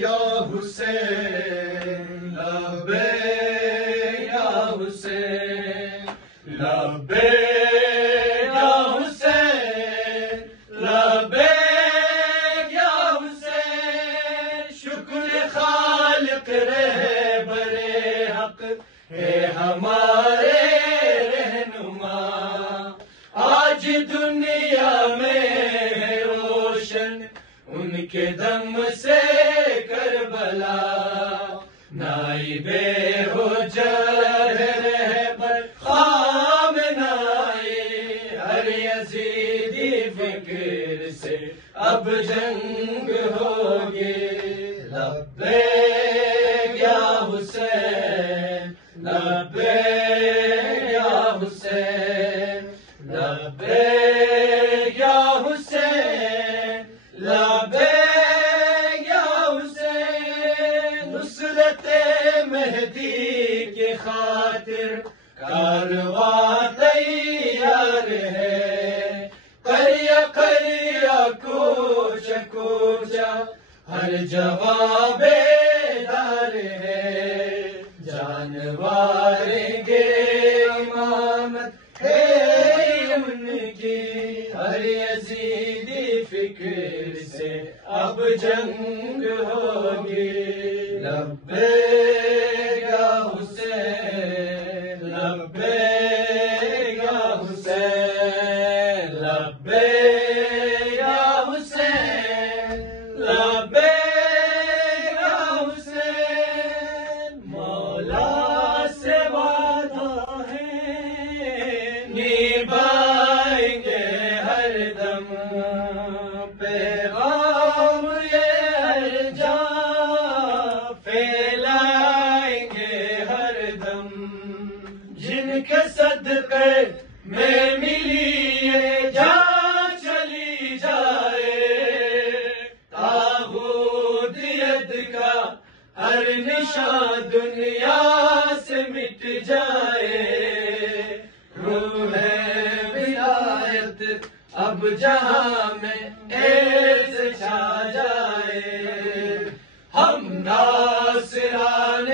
یا حسین لبیک یا حسین لبیک یا حسین لبیک یا حسین شکر خالق رہبر حق ہے ہمارے رہنما آج دنیا میں ہے روشن ان کے دم سے کربلا نائب حجت رہبر خامنائی ہر یزیدی فکر سے اب جنگ ہوگی لبیک یا حسین لبیک یا حسین لبیک یا حسین لبیک یا حسین نصرت مہدی کی خاطر کارواں تیار ہے قریہ قریہ کوچہ کوچہ ہر جوان بیدار ہے جانواریں گے امامت ہے ان کی ہر یزیدی فکر سے اب جنگ ہوگی لبیک یا حسین لبیک یا حسین لبیک یا حسین لبیک یا حسین مولا سے وعدہ ہے نبھائیں گے ہر دم پیغام یہ ہر جہاں پھیلائیں گے ہر دم جن کے صدقے میں ملی یہ جان چلی جائے طاغوتیت کا ہر نشان دنیا سے مٹ جائے روح ولایت اب جہاں میں ایسے چھا جائے ہم ناصران